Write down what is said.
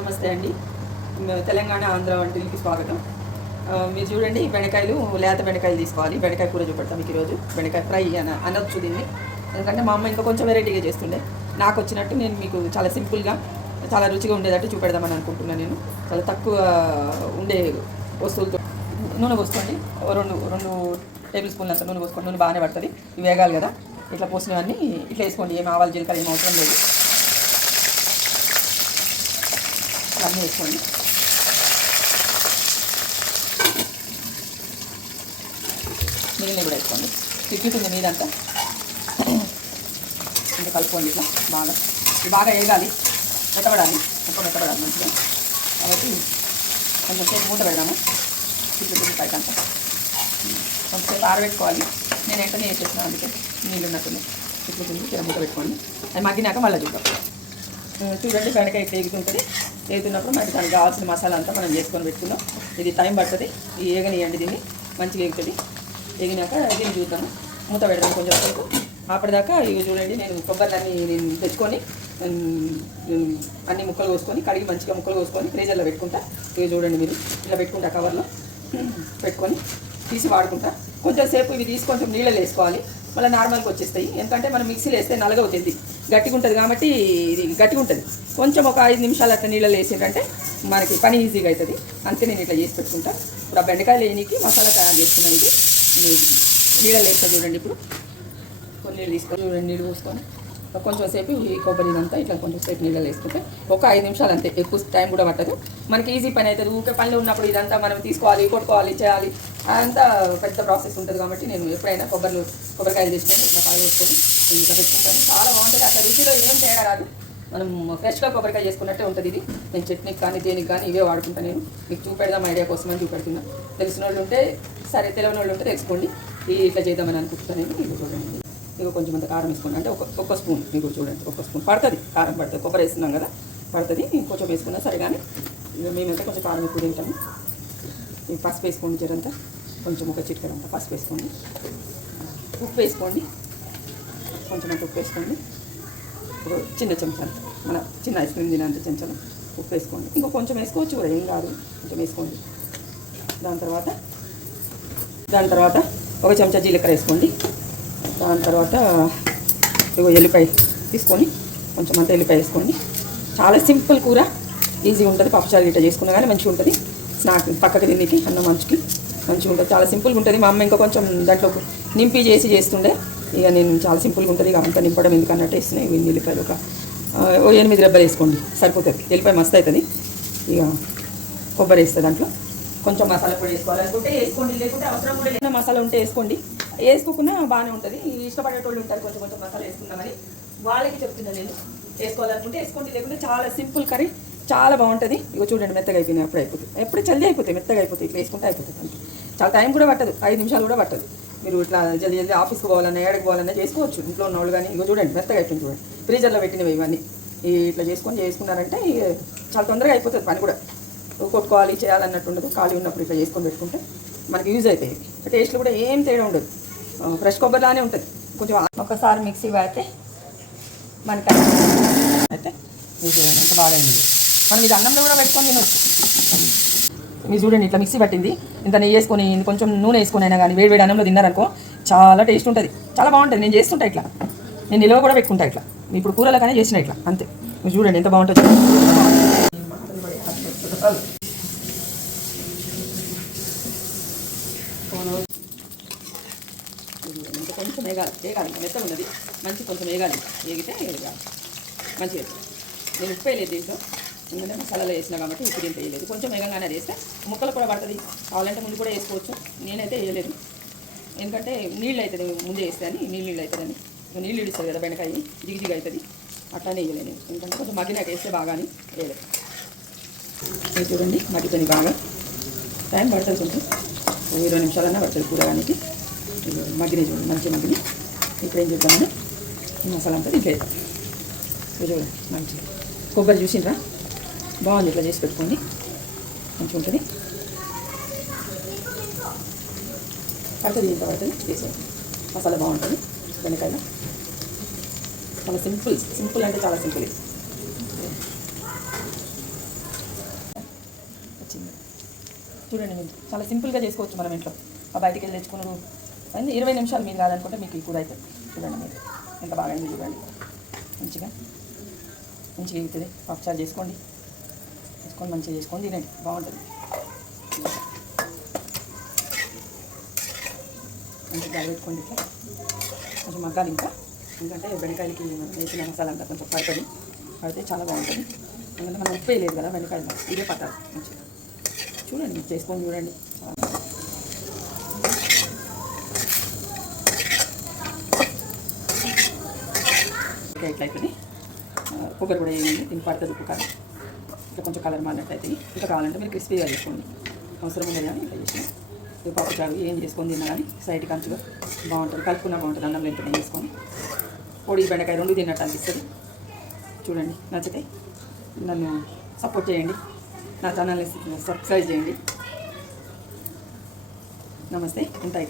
నమస్తే అండి. తెలంగాణ ఆంధ్ర వంటలకి స్వాగతం. మీరు చూడండి, బెండకాయలు లేత బెండకాయలు తీసుకోవాలి. బెండకాయ కూర చూపెడతాం మీకు ఈరోజు. బెండకాయ ఫ్రై అనొచ్చు దీన్ని, ఎందుకంటే మా అమ్మ ఇంకా కొంచెం వెరైటీగా చేస్తుండే. నాకు వచ్చినట్టు నేను మీకు చాలా సింపుల్గా చాలా రుచిగా ఉండేటట్టు చూపెడదామని అనుకుంటున్నాను. నేను చాలా తక్కువ ఉండే వస్తువులతో నూనె పోసుకోండి. రెండు రెండు టేబుల్ స్పూన్లు అంత నూనె పోసుకోండి. నూనె బాగానే పడుతుంది. ఇవి వేగాలి కదా, ఇట్లా పోసినవన్నీ ఇట్లా వేసుకోండి. ఏం ఆవాలు జీలకర్ర ఏం అవసరం లేదు. అన్నీ వేసుకోండి. మిగిలిన కూడా వేసుకోండి. తిట్టుతుంది మీదంతా ఇంకా కలుపుకోండి. ఇట్లా బాగా ఇది బాగా వేగాలి, మెత్తబడాలి, మెత్తబడాలి మంచిగా. కాబట్టి కొంచెం సేపు మూత పెడదాము. తిట్టుతుంది పైకంతా కొంచెంసేపు ఆరబెట్టుకోవాలి. నేను వెంటనే వేసేస్తున్నాను, అందుకే నీళ్ళు ఉన్నట్టుంది. తిట్టుతుంది ఇక్కడ మూత పెట్టుకోండి. అది మగ్గినాక మళ్ళీ చూద్దాం. చూడండి, బెండకాయ ఎగుతుంటుంది. ఎగుతున్నప్పుడు మనకి దానికి కావాల్సిన మసాలా అంతా మనం చేసుకొని పెట్టుకుందాం. ఇది టైం పడుతుంది. ఈ ఏగనియండి, దీన్ని మంచిగా ఎగుతుంది. ఎగినాక దీన్ని చూద్దాము. మూత పెడదాం కొంచెం సేపు. అప్పటిదాకా ఇవి చూడండి, నేను కొబ్బరిని నేను తెచ్చుకొని అన్ని ముక్కలు కోసుకొని కడిగి మంచిగా ముక్కలు కోసుకొని ఫ్రీజర్లో పెట్టుకుంటా. ఇవి చూడండి, మీరు ఇలా పెట్టుకుంటా, కవర్లో పెట్టుకొని తీసి వాడుకుంటా. కొంచెం సేపు ఇవి తీసి కొంచెం నీళ్ళలో వేసుకోవాలి, మళ్ళీ నార్మల్గా వచ్చేస్తాయి. ఎందుకంటే మనం మిక్సీలో వేస్తే నల్లగవుతుంది, గట్టిగా ఉంటుంది కాబట్టి ఇది గట్టిగా ఉంటుంది. కొంచెం ఒక 5 నిమిషాలు అట్లా నీళ్ళలో వేసిందంటే మనకి పని ఈజీగా అవుతుంది. అంతే నేను ఇట్లా చేసి పెట్టుకుంటా. ఇప్పుడు ఆ బెండకాయలు వేయడానికి మసాలా తయారు చేసుకున్నాను. ఇది నీళ్ళలో వేస్తా చూడండి. ఇప్పుడు కొన్ని నీళ్ళు తీసుకొని చూడండి, నీళ్ళు పోసుకొని కొంచెం సేపు ఈ కొబ్బరి ఇదంతా ఇట్లా కొంచెం సేపు నీళ్ళలో వేసుకుంటే ఒక 5 నిమిషాలు అంతే, ఎక్కువ టైం కూడా పట్టదు. మనకి ఈజీ పని అవుతుంది. ఊకే పనిలో ఉన్నప్పుడు ఇదంతా మనం తీసుకోవాలి, కొట్టుకోవాలి, చేయాలి, అదంతా పెద్ద ప్రాసెస్ ఉంటుంది. కాబట్టి నేను ఎప్పుడైనా కొబ్బరికాయలు తీసుకొని ఇట్లా పాలు వేసుకొని ఇట్లా పెట్టుకుంటాను. చాలా బాగుంటుంది. అసలు రుచిలో ఏం తేడా రాదు. మనం ఫ్రెష్గా కొబ్బరికాయ చేసుకున్నట్టే ఉంటుంది ఇది. నేను చట్నీకి కానీ దేనికి కానీ ఇవే వాడుకుంటాను. నేను మీకు చూపెడదాం ఐడియా కోసం అని చూపెడుతున్నా. తెలిసిన వాళ్ళు ఉంటే సరే, తెలియని వాళ్ళు ఉంటే తెలుసుకోండి. ఇట్లా చేద్దామని అనుకుంటున్నాను నేను. ఇది చూడండి, ఇవి కొంచెం అంత కారం వేసుకోండి. అంటే ఒక్క స్పూన్, మీకు చూడండి, ఒక్క స్పూన్ పడుతుంది. కారం పడుతుంది, కొబ్బరి వేస్తున్నాం కదా, పడుతుంది. కొంచెం వేసుకున్నా సరే. కానీ మేమైతే కొంచెం కారం ఎక్కువ తింటాము. ఈ పసుపు వేసుకోండి, జరంతా కొంచెం ఒక చిటికెడంతా పసుపు వేసుకోండి. ఉప్పు వేసుకోండి, కొంచెం అంత ఉప్పు వేసుకోండి. ఒక చిన్న చెంచాలు, మన చిన్న ఐస్ క్రీమ్ తినంత చెంచాలు ఉప్పు వేసుకోండి. ఇంకో కొంచెం వేసుకోవచ్చు కూడా, ఏం కాదు, కొంచెం వేసుకోండి. దాని తర్వాత ఒక చెంచా జీలకర్ర వేసుకోండి. దాని తర్వాత ఇగో ఎల్లిపాయ తీసుకొని కొంచెం అంతా ఎల్లిపాయ వేసుకోండి. చాలా సింపుల్ కూర, ఈజీగా ఉంటుంది. పప్పుచారు ఇట్లా చేసుకున్నా కానీ మంచిగా ఉంటుంది. స్నాక్ పక్కకి తినికి అన్నం మంచికి మంచిగా ఉంటుంది. చాలా సింపుల్గా ఉంటుంది. మా అమ్మ ఇంకా కొంచెం దాంట్లో నింపి చేస్తుండే. ఇక నేను చాలా సింపుల్గా ఉంటుంది. ఇక అంతా నింపడం ఎందుకన్నట్టు వేస్తున్నాయి. ఇవి ఎల్లిపాయలు ఒక 8 రెబ్బలు వేసుకోండి, సరిపోతుంది. ఎల్లిపాయ మస్తు అవుతుంది. ఇక కొబ్బరి వేస్తుంది. దాంట్లో కొంచెం మసాలా పొడి వేసుకోవాలనుకుంటే వేసుకోండి, లేకుంటే అవసరం కూడా లేదు. మసాలా ఉంటే వేసుకోండి, వేసుకోకుండా బాగానే ఉంటుంది. ఇష్టపడేటోళ్ళు ఉంటారు కొంచెం కొంచెం మసాలా వేసుకుందామని, వాళ్ళకి చెప్తున్నాను నేను. వేసుకోవాలనుకుంటే వేసుకోండి, లేకుంటే చాలా సింపుల్ కర్రీ, చాలా బాగుంటుంది. ఇక చూడండి, మెత్తగా అయిపోయినాయి. అప్పుడు అయిపోతుంది, ఎప్పుడు జల్దీ అయిపోతాయి, మెత్తగా అయిపోతాయి. ఇట్లా వేసుకుంటే అయిపోతుంది. అంతే, చాలా టైం కూడా పట్టదు, 5 నిమిషాలు కూడా పట్టదు. మీరు ఇట్లా జల్దీ ఆఫీస్కి పోవాలన్నా, ఏడకి పోవాలన్నా చేసుకోవచ్చు ఇంట్లో ఉన్న వాళ్ళు. కానీ ఇక చూడండి, మెత్తగా అయిపోయింది. చూడండి, ఫ్రీజర్లో పెట్టినవి ఇవన్నీ ఇట్లా చేసుకున్నారంటే చాలా తొందరగా అయిపోతుంది. పని కూడా కొట్టుకోవాలి, చేయాలన్నట్టు ఉండదు. ఖాళీ ఉన్నప్పుడు ఇట్లా చేసుకొని పెట్టుకుంటే మనకి యూజ్ అవుతాయి. టేస్ట్లో కూడా ఏం తేడా ఉండదు, ఫ్రెష్ కొబ్బరిలానే ఉంటుంది. కొంచెం ఒకసారి మిక్సీ పడితే మనకి అయితే ఎంత బాగా అయింది. మనం ఇది అన్నంలో కూడా పెట్టుకొని తినొచ్చు. మీరు చూడండి, ఇట్లా మిక్సీ పట్టింది. ఇంత నెయ్యి వేసుకొని కొంచెం నూనె వేసుకొని అయినా కానీ వేడి అన్నంలో తిన్నారనుకో చాలా టేస్ట్ ఉంటుంది, చాలా బాగుంటుంది. నేను చేస్తుంటా ఇట్లా, నేను నిల్వ కూడా పెట్టుకుంటా ఇట్లా. ఇప్పుడు కూరలో కానీ చేసిన ఇట్లా అంతే. మీరు చూడండి ఎంత బాగుంటుంది. కొంచెం వేగాలి, ఇంకా మెత్తగా ఉన్నది. మంచి కొంచెం వేగాలి, వేగితే మంచిగా. నేను ఉప్పు వేయలేదు దీంట్లో, ఎందుకంటే మసాలాలో వేసినా కాబట్టి ఉప్పు దీంట్లో వేయలేదు. కొంచెం వేగంగానే వేస్తే ముక్కలు కూడా పడుతుంది. కావాలంటే ముందు కూడా వేసుకోవచ్చు, నేనైతే వేయలేదు. ఎందుకంటే నీళ్ళు అవుతుంది ముందే వేస్తే అని, నీళ్ళు అవుతుందని. నీళ్ళు ఇస్తుంది కదా బెండకాయ, జిగిజిగా అవుతుంది, అట్లానే వేయలేను. ఎందుకంటే కొంచెం మగ్గినాక వేస్తే బాగా అని వేయలేదు. ఇది చూడండి, మగ్గిపోయి బాగా టైం పడుతుంది. కొంచెం 20 నిమిషాలన్నా పడుతుంది కూరగానికి. మగ్గిన చూడండి, మంచిగా మగ్గిన. ఇప్పుడు ఏం చేద్దామని ఈ మసాలా అంతా ఇట్లా వేద్దాం. చూడండి, మంచిగా కొబ్బరి చూసిండ్రా, బాగుంది. ఇట్లా చేసి పెట్టుకోండి, మంచిగా ఉంటుంది. పడుతుంది, ఇంత పడుతుంది. చేసేయండి, మసాలా బాగుంటుంది. బెండకాయలు చాలా సింపుల్ అంటే చాలా సింపుల్. చూడండి మీరు చాలా సింపుల్గా చేసుకోవచ్చు మనం ఇంట్లో. బయటికి వెళ్ళి తెచ్చుకున్నాడు 20 నిమిషాలు మీరు కాదనుకుంటే మీకు ఈ కూర అయితే చూడండి మీరు ఎంత బాగా అయింది చూడండి. మంచిగా అవుతుంది. పప్పుచారు చేసుకొని మంచిగా చేసుకొని తినండి, బాగుంటుంది. మంచిగా గాలి పెట్టుకోండి. ఇట్లా కొంచెం మగ్గాలి ఇంకా, ఎందుకంటే బెండకాయలకి మనం వేసిన మసాలా అంతా కొంచెం పడుతుంది, పడితే చాలా బాగుంటుంది. ఎందుకంటే మనం ఉప్పు వేయలేదు కదా బెండకాయలు, ఇదే పట్టాలి మంచిగా. చూడండి మీరు చేసుకొని చూడండి. ఇట్లా అవుతుంది. కొబ్బరి కూడా వేయండి, దీనికి పడుతుంది ఉప్పు కారం. ఇంకా కొంచెం కలర్ మారినట్టు అవుతుంది. ఇంకా కావాలంటే మీరు క్రిస్పీగా చేసుకోండి, అవసరం ఉండదు కానీ ఇట్లా చేసిన పప్పుచారు ఏం చేసుకొని తిన్నా కానీ సైడ్ కంచుగా బాగుంటుంది, కలుపుకున్నా బాగుంటుంది. అన్నం వెంటనే చేసుకొని పొడి బెండకాయ 2 తిన్నట్టు అనిపిస్తుంది. చూడండి, నచ్చితే నన్ను సపోర్ట్ చేయండి, నా ఛానల్ని సబ్స్క్రైబ్ చేయండి. నమస్తే, ఉంటాయి.